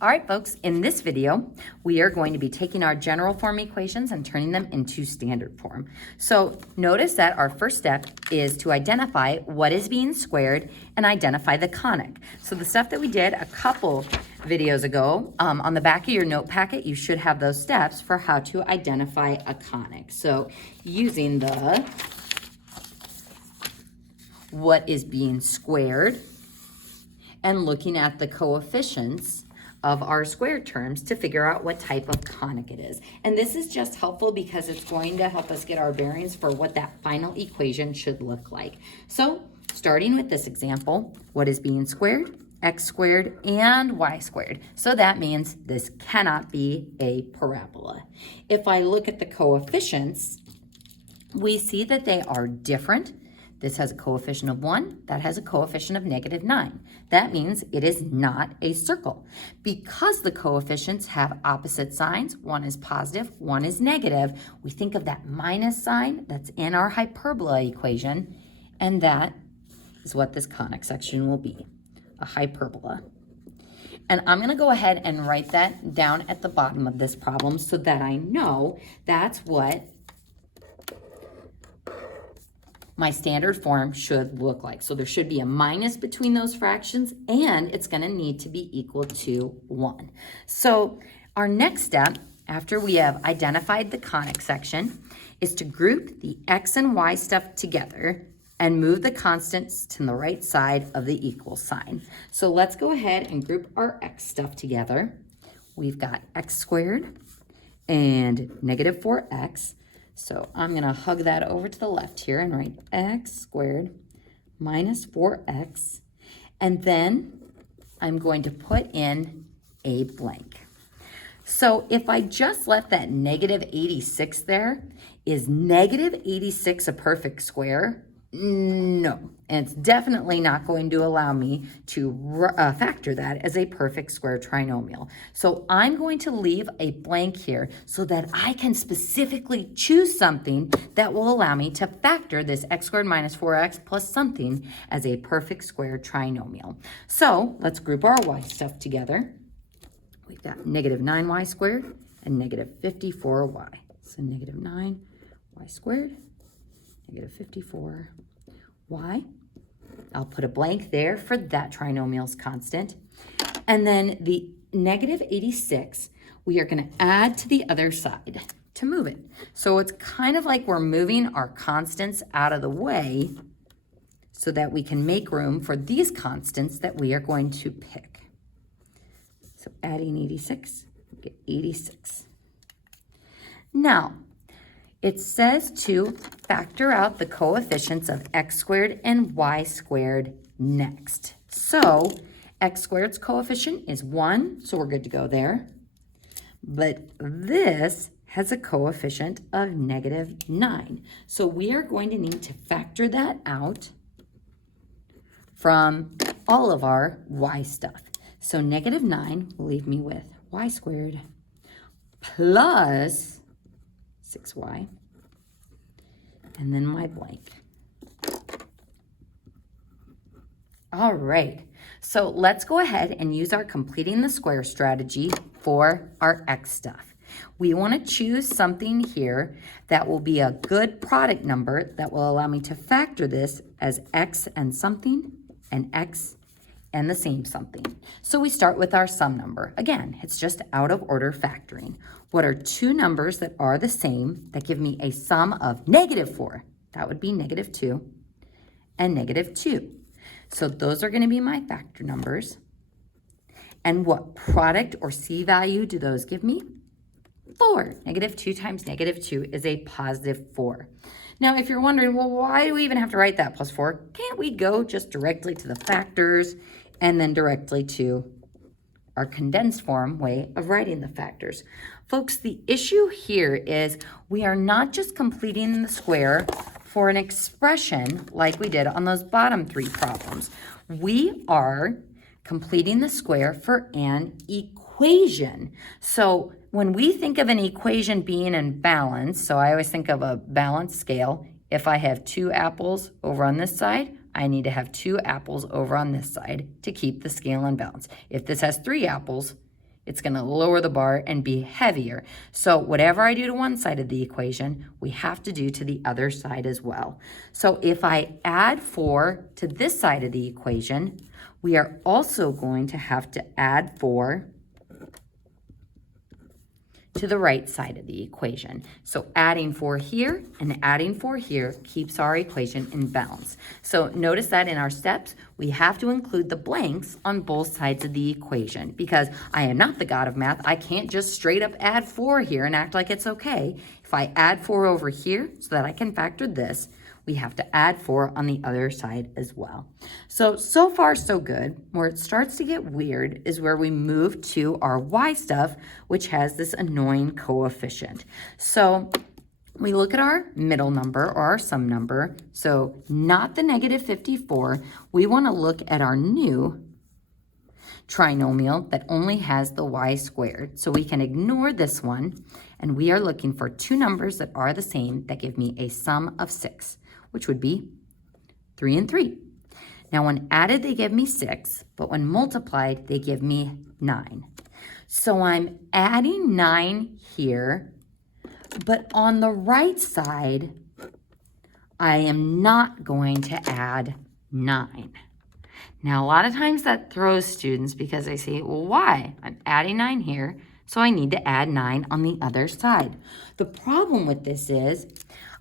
All right, folks, in this video, we are going to be taking our general form equations and turning them into standard form. So notice that our first step is to identify what is being squared and identify the conic. So the stuff that we did a couple videos ago, on the back of your note packet, you should have those steps for how to identify a conic. So using the what is being squared and looking at the coefficients of our square terms to figure out what type of conic it is. And this is just helpful because it's going to help us get our bearings for what that final equation should look like. So starting with this example, what is being squared? X squared and y squared. So that means this cannot be a parabola. If I look at the coefficients, we see that they are different. This has a coefficient of 1, that has a coefficient of -9. That means it is not a circle. Because the coefficients have opposite signs, one is positive, one is negative, we think of that minus sign that's in our hyperbola equation, and that is what this conic section will be, a hyperbola. And I'm gonna go ahead and write that down at the bottom of this problem so that I know that's what my standard form should look like. So there should be a minus between those fractions, and it's gonna need to be equal to 1. So our next step, after we have identified the conic section, is to group the x and y stuff together and move the constants to the right side of the equal sign. So let's go ahead and group our x stuff together. We've got x squared and -4x. So I'm gonna hug that over to the left here and write x squared minus 4x. And then I'm going to put in a blank. So if I just left that -86 there, is -86 a perfect square? No, and it's definitely not going to allow me to factor that as a perfect square trinomial. So I'm going to leave a blank here so that I can specifically choose something that will allow me to factor this x squared minus 4x plus something as a perfect square trinomial. So let's group our y stuff together. We've got -9y squared and -54y. So -9y squared, -54y. I'll put a blank there for that trinomial's constant. And then the -86, we are going to add to the other side to move it. So it's kind of like we're moving our constants out of the way so that we can make room for these constants that we are going to pick. So adding 86, we get 86. Now, it says to factor out the coefficients of x squared and y squared next. So x squared's coefficient is 1, so we're good to go there. But this has a coefficient of -9. So we are going to need to factor that out from all of our y stuff. So -9 will leave me with y squared plus 6y, and then my blank. All right, so let's go ahead and use our completing the square strategy for our x stuff. We want to choose something here that will be a good product number that will allow me to factor this as x and something and x and the same something. So we start with our sum number. Again, it's just out of order factoring. What are two numbers that are the same that give me a sum of -4? That would be -2 and -2. So those are going to be my factor numbers. And what product or C value do those give me? 4. -2 times -2 is a +4. Now, if you're wondering, well, why do we even have to write that +4? Can't we go just directly to the factors and then directly to our condensed form way of writing the factors? Folks, the issue here is we are not just completing the square for an expression like we did on those bottom 3 problems. We are completing the square for an equation. So when we think of an equation being in balance, so I always think of a balanced scale. If I have 2 apples over on this side, I need to have 2 apples over on this side to keep the scale in balance. If this has 3 apples, It's going to lower the bar and be heavier. So whatever I do to one side of the equation, we have to do to the other side as well. So if I add 4 to this side of the equation, we are also going to have to add 4 to the right side of the equation. So adding 4 here and adding 4 here keeps our equation in balance. So notice that in our steps, we have to include the blanks on both sides of the equation because I am not the god of math. I can't just straight up add 4 here and act like it's okay. If I add 4 over here so that I can factor this, we have to add 4 on the other side as well. So far so good. Where it starts to get weird is where we move to our y stuff, which has this annoying coefficient. So we look at our middle number or our sum number. So not the negative 54. We want to look at our new trinomial that only has the y squared. So we can ignore this one, and we are looking for two numbers that are the same that give me a sum of 6, which would be 3 and 3. Now when added, they give me 6, but when multiplied, they give me 9. So I'm adding 9 here, but on the right side, I am not going to add 9. Now, a lot of times that throws students because they say, well, why? I'm adding 9 here, so I need to add 9 on the other side. The problem with this is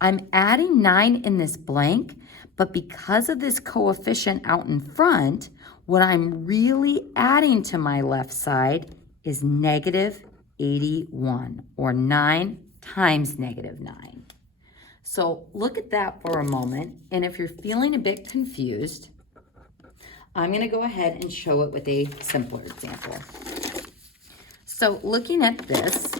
I'm adding 9 in this blank, but because of this coefficient out in front, what I'm really adding to my left side is negative 81, or 9 times negative 9. So look at that for a moment, and if you're feeling a bit confused, I'm going to go ahead and show it with a simpler example. So looking at this,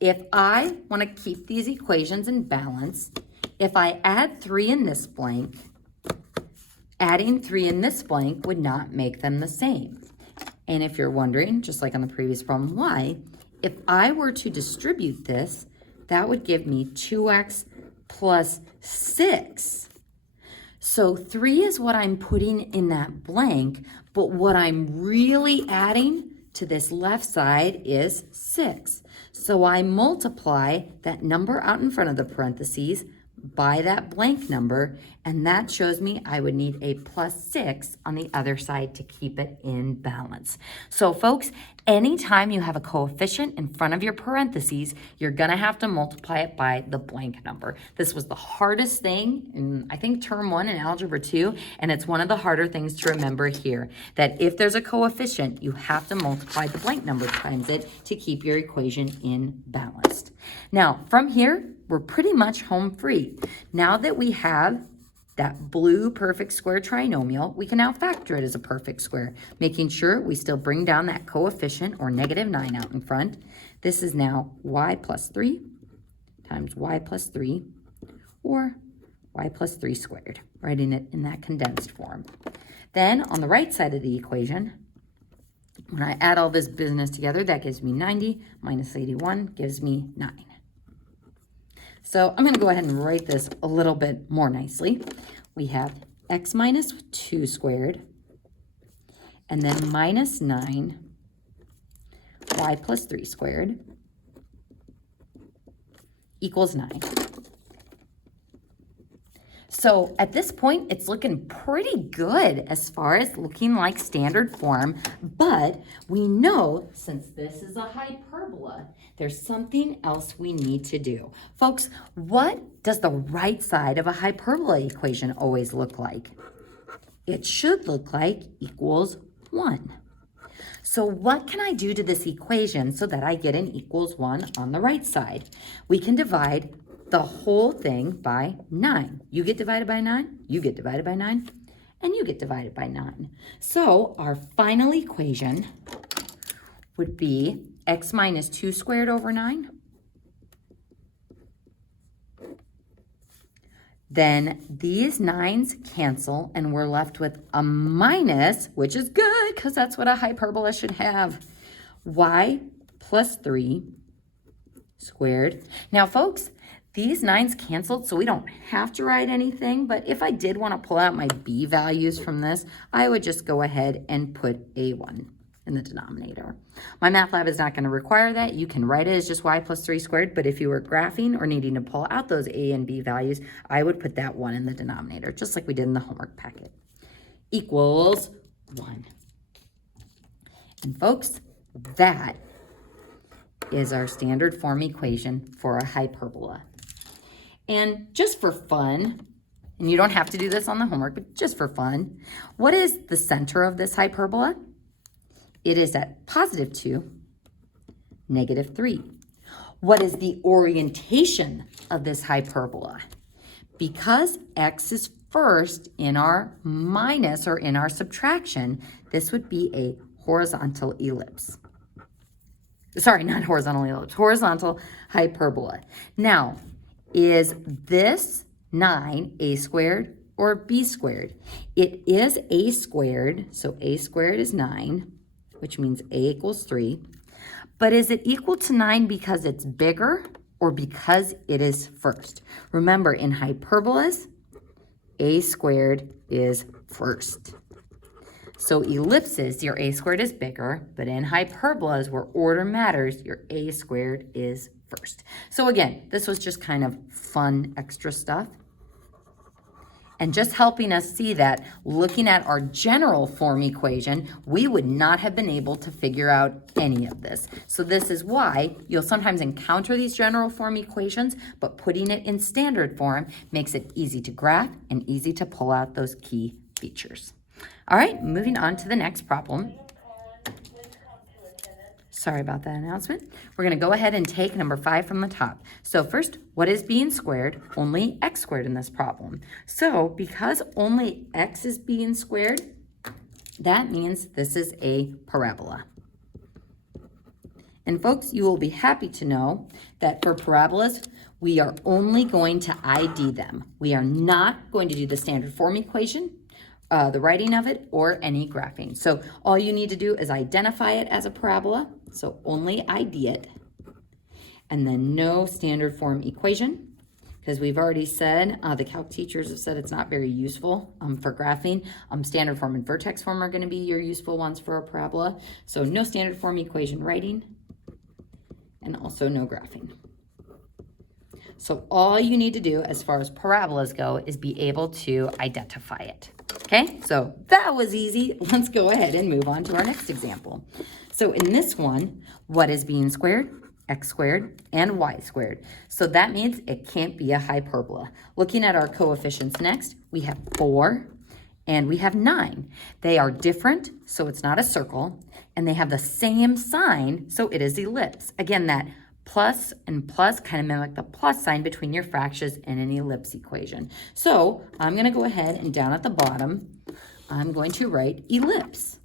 if I want to keep these equations in balance, if I add 3 in this blank, adding 3 in this blank would not make them the same. And if you're wondering, just like on the previous problem, why, if I were to distribute this, that would give me 2x plus 6. So 3 is what I'm putting in that blank, but what I'm really adding to this left side is 6. So I multiply that number out in front of the parentheses by that blank number, and that shows me I would need a plus 6 on the other side to keep it in balance. So folks, anytime you have a coefficient in front of your parentheses, you're gonna have to multiply it by the blank number. This was the hardest thing in, I think, term 1 and algebra 2, and it's one of the harder things to remember here, that if there's a coefficient, you have to multiply the blank number times it to keep your equation in balanced. Now, from here, we're pretty much home free. Now that we have that blue perfect square trinomial, we can now factor it as a perfect square, making sure we still bring down that coefficient or negative 9 out in front. This is now y plus 3 times y plus 3, or y plus 3 squared, writing it in that condensed form. Then on the right side of the equation, when I add all this business together, that gives me 90 minus 81 gives me 9. So I'm going to go ahead and write this a little bit more nicely. We have x minus 2 squared, and then minus 9 y plus 3 squared equals 9. So at this point, it's looking pretty good as far as looking like standard form, but we know since this is a hyperbola, there's something else we need to do. Folks, what does the right side of a hyperbola equation always look like? It should look like equals 1. So what can I do to this equation so that I get an equals 1 on the right side? We can divide the whole thing by 9. You get divided by 9, you get divided by 9, and you get divided by 9. So our final equation would be x minus 2 squared over 9. Then these 9's cancel, and we're left with a minus, which is good because that's what a hyperbola should have. Y plus 3 squared. Now, folks, these 9's canceled, so we don't have to write anything, but if I did want to pull out my b values from this, I would just go ahead and put a 1. in the denominator. My math lab is not going to require that. You can write it as just y plus 3 squared, but if you were graphing or needing to pull out those a and b values, I would put that 1 in the denominator, just like we did in the homework packet. Equals 1. And folks, that is our standard form equation for a hyperbola. And just for fun, and you don't have to do this on the homework, but just for fun, what is the center of this hyperbola? It is at positive 2, negative 3. What is the orientation of this hyperbola? Because x is first in our minus or in our subtraction, this would be a horizontal ellipse. Sorry, not horizontal ellipse, horizontal hyperbola. Now, is this 9 a squared or b squared? It is a squared, so a squared is 9, which means a equals 3. But is it equal to 9 because it's bigger or because it is first? Remember, in hyperbolas, a squared is first. So ellipses, your a squared is bigger, but in hyperbolas, where order matters, your a squared is first. So again, this was just kind of fun extra stuff. And just helping us see that looking at our general form equation, we would not have been able to figure out any of this. So this is why you'll sometimes encounter these general form equations, but putting it in standard form makes it easy to graph and easy to pull out those key features. All right, moving on to the next problem. Sorry about that announcement. We're going to go ahead and take number 5 from the top. So first, what is being squared? Only x squared in this problem. So because only x is being squared, that means this is a parabola. And folks, you will be happy to know that for parabolas, we are only going to ID them. We are not going to do the standard form equation, the writing of it, or any graphing. So all you need to do is identify it as a parabola, so only ID it, and then no standard form equation, because we've already said, the calc teachers have said it's not very useful for graphing. Standard form and vertex form are going to be your useful ones for a parabola. So no standard form equation writing, and also no graphing. So all you need to do as far as parabolas go is be able to identify it. Okay, so that was easy. Let's go ahead and move on to our next example. So in this one, what is being squared? X squared and y squared. So that means it can't be a hyperbola. Looking at our coefficients next, we have 4 and we have 9. They are different, so it's not a circle, and they have the same sign, so it is ellipse. Again, that plus and plus kind of mimic the plus sign between your fractions in an ellipse equation. So I'm going to go ahead and down at the bottom, I'm going to write ellipse.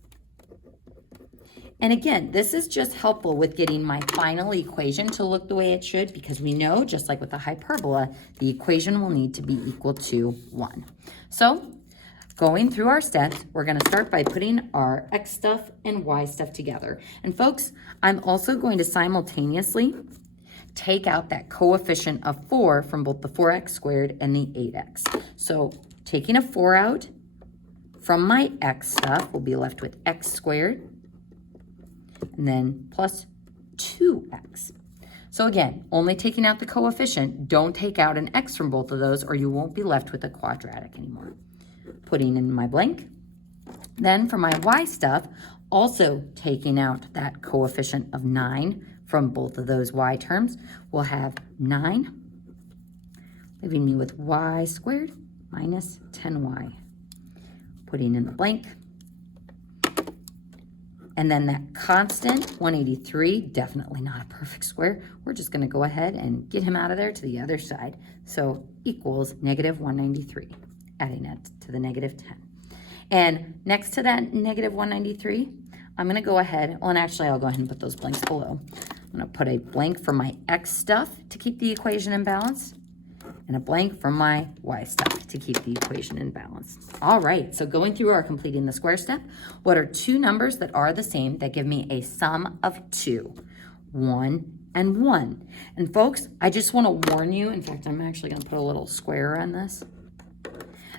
And again, this is just helpful with getting my final equation to look the way it should, because we know, just like with the hyperbola, the equation will need to be equal to 1. So going through our steps, we're going to start by putting our x stuff and y stuff together. And folks, I'm also going to simultaneously take out that coefficient of 4 from both the 4x squared and the 8x. So taking a 4 out from my x stuff, we'll be left with x squared and then plus 2x. So again, only taking out the coefficient, don't take out an x from both of those or you won't be left with a quadratic anymore. Putting in my blank. Then for my y stuff, also taking out that coefficient of 9 from both of those y terms, we'll have 9, leaving me with y squared minus 10y. Putting in the blank. And then that constant, 183, definitely not a perfect square. We're just going to go ahead and get him out of there to the other side. So equals negative 193, adding it to the negative 10. And next to that negative 193, I'm going to go ahead, well, and actually I'll go ahead and put those blanks below. I'm going to put a blank for my x stuff to keep the equation in balance, and a blank for my y stuff to keep the equation in balance. All right, so going through our completing the square step, what are two numbers that are the same that give me a sum of 2? 1 and 1. And folks, I just want to warn you, in fact, I'm actually going to put a little square on this.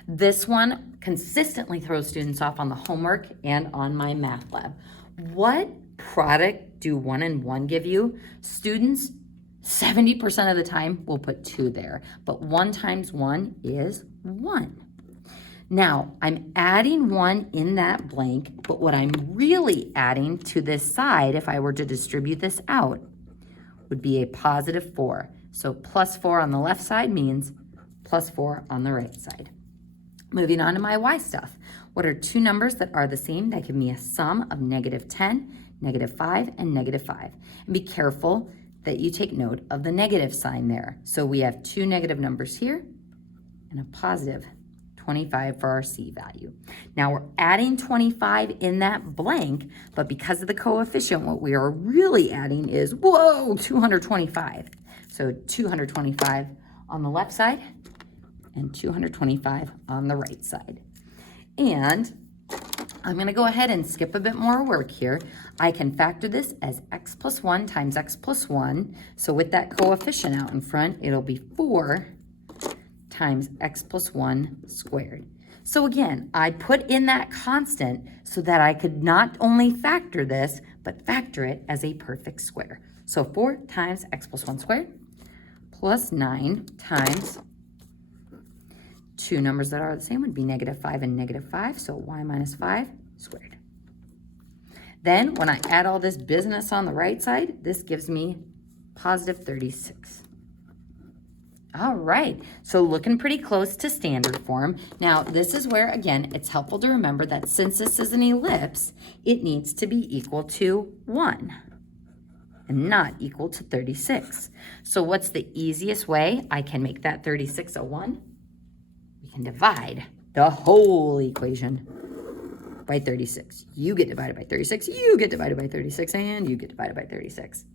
This one consistently throws students off on the homework and on my math lab. What product do 1 and 1 give you? Students, 70% of the time will put 2 there, but 1 times 1 is 1. Now, I'm adding 1 in that blank, but what I'm really adding to this side, if I were to distribute this out, would be a positive 4. So plus 4 on the left side means plus 4 on the right side. Moving on to my y stuff. What are 2 numbers that are the same that give me a sum of -10, -5, and -5? And be careful that you take note of the negative sign there. So we have 2 negative numbers here and a positive 25 for our C value. Now we're adding 25 in that blank, but because of the coefficient, what we are really adding is, whoa, 225. So 225 on the left side and 225 on the right side. And I'm gonna go ahead and skip a bit more work here. I can factor this as x plus 1 times x plus 1. So with that coefficient out in front, it'll be 4 times x plus 1 squared. So again, I put in that constant so that I could not only factor this, but factor it as a perfect square. So 4 times x plus 1 squared plus 9 times 2 numbers that are the same would be -5 and -5, so y minus 5 squared. Then when I add all this business on the right side, this gives me positive 36. All right, so looking pretty close to standard form. Now, this is where, again, it's helpful to remember that since this is an ellipse, it needs to be equal to 1 and not equal to 36. So what's the easiest way I can make that 36 a 1? We can divide the whole equation by 36. You get divided by 36, you get divided by 36, and you get divided by 36.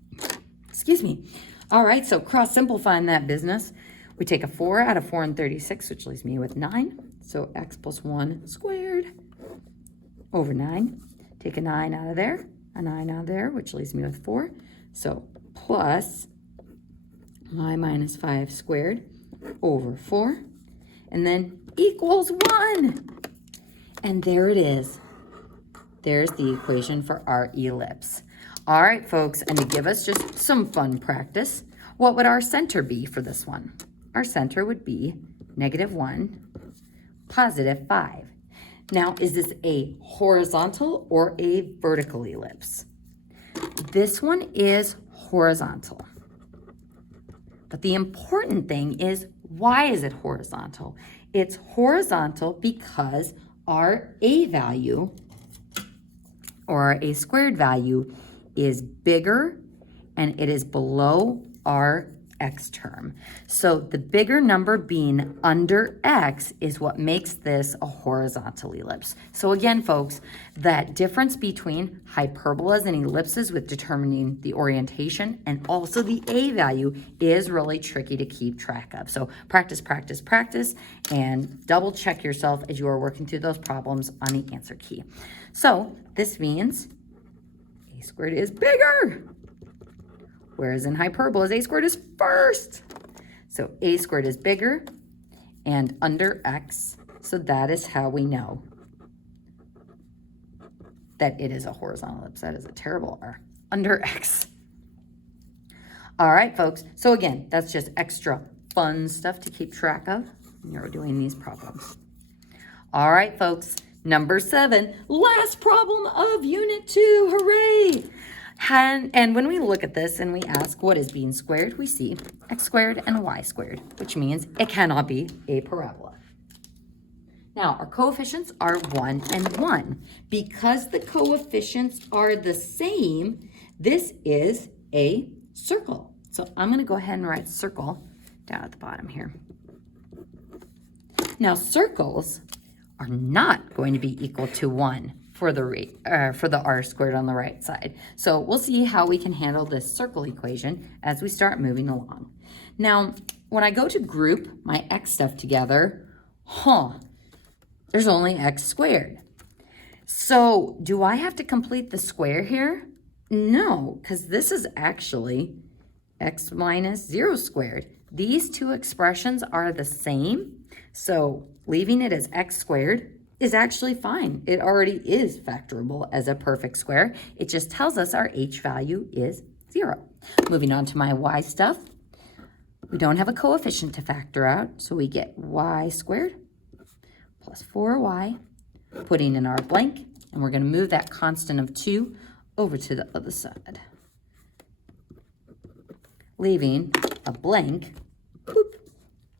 Excuse me. All right, so cross-simplifying that business. We take a 4 out of 4 and 36, which leaves me with 9. So x plus 1 squared over 9. Take a 9 out of there, a 9 out of there, which leaves me with 4. So plus y minus 5 squared over 4. And then equals 1. And there it is. There's the equation for our ellipse. All right, folks, and to give us just some fun practice, what would our center be for this one? Our center would be -1, +5. Now, is this a horizontal or a vertical ellipse? This one is horizontal. But the important thing is, why is it horizontal? It's horizontal because our A value, or our A squared value, is bigger and it is below our x term. So the bigger number being under x is what makes this a horizontal ellipse. So again, folks, that difference between hyperbolas and ellipses with determining the orientation and also the A value is really tricky to keep track of. So practice, practice, practice, and double check yourself as you are working through those problems on the answer key. So this means A squared is bigger, whereas in hyperbolas, A squared is first. So A squared is bigger and under x, so that is how we know that it is a horizontal ellipse. That is a terrible R, under x. All right, folks, so again, that's just extra fun stuff to keep track of when you're doing these problems. All right, folks, number 7, last problem of Unit 2, hooray! And when we look at this and we ask what is being squared, we see x squared and y squared, which means it cannot be a parabola. Now, our coefficients are 1 and 1. Because the coefficients are the same, this is a circle. So I'm going to go ahead and write circle down at the bottom here. Now, circles are not going to be equal to 1 for the r squared on the right side. So we'll see how we can handle this circle equation as we start moving along. Now, when I go to group my x stuff together, there's only x squared. So do I have to complete the square here? No, because this is actually x minus 0 squared. These two expressions are the same. So leaving it as x squared is actually fine. It already is factorable as a perfect square. It just tells us our h value is 0. Moving on to my y stuff. We don't have a coefficient to factor out, so we get y squared plus 4y, putting in our blank, and we're going to move that constant of 2 over to the other side, leaving a blank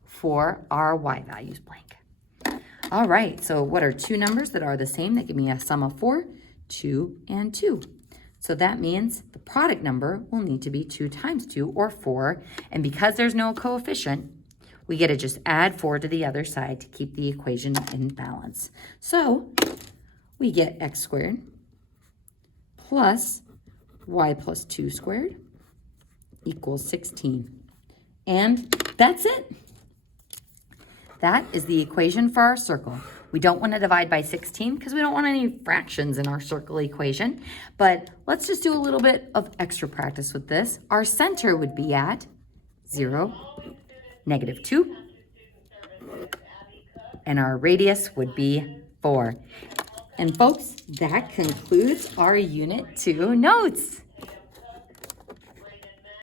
for our y values blank. All right, so what are two numbers that are the same that give me a sum of 4? 2 and 2. So that means the product number will need to be 2 times 2, or 4. And because there's no coefficient, we get to just add 4 to the other side to keep the equation in balance. So we get x squared plus y plus 2 squared equals 16. And that's it. That is the equation for our circle. We don't want to divide by 16 because we don't want any fractions in our circle equation. But let's just do a little bit of extra practice with this. Our center would be at 0, -2. And our radius would be 4. And folks, that concludes our Unit 2 notes.